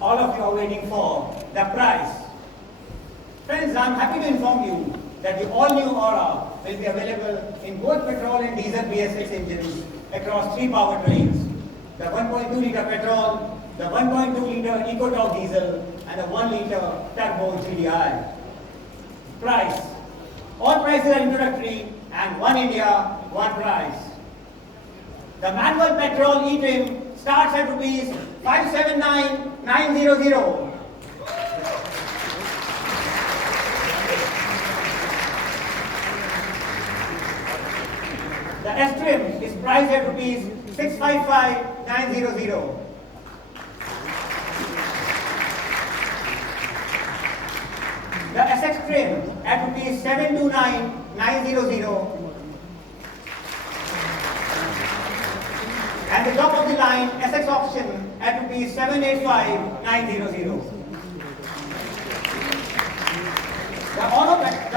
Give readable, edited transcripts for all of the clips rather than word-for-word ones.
all of you are waiting for, the price. Friends, I'm happy to inform you that the all-new Aura will be available in both petrol and diesel BS6 engines across 3 powertrains: the 1.2-liter petrol, the 1.2-liter EcoTalk diesel, and the 1-liter turbo GDI. Price. All prices are introductory and one India, one price. The manual petrol e-trim starts at rupees 579,900. The S-trim is priced at rupees 655,900. The SX trim at rupees 729,900. And the top of the line SX option at rupees 785,900. The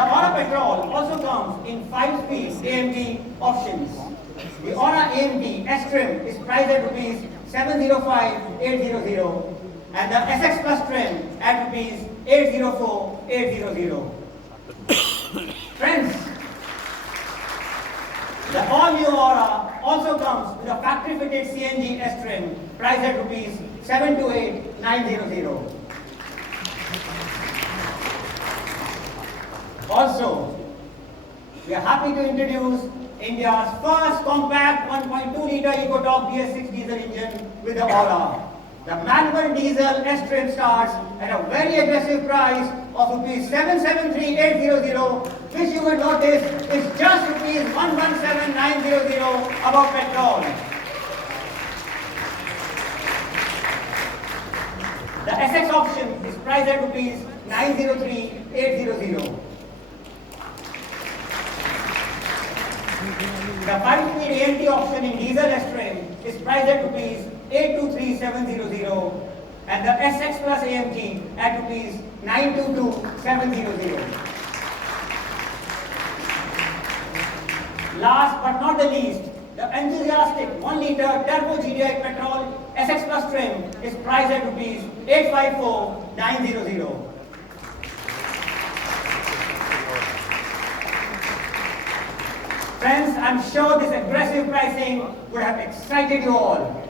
Aura Petrol also comes in 5-speed AMD options. The Aura AMD S-trim is priced at rupees 705,800 and the SX Plus trim at rupees 804,800. Friends, the all-new Aura also comes with a factory-fitted CNG S-trim priced at rupees 728,900. Also, we are happy to introduce India's first compact 1.2-liter EcoTalk BS6 diesel engine with the Aura. The manual diesel S-trim starts at a very aggressive price of rupees 773,800, which you will notice is just rupees 117,900 above petrol. The SX option is priced at rupees 903,800. The 5-speed AMT option in diesel S-trim is priced at rupees 823,700 and the SX Plus AMT at rupees 922,700. Last but not the least, the enthusiastic 1-liter turbo GDI petrol SX Plus trim is priced at rupees 854,900. Friends, I'm sure this aggressive pricing would have excited you all.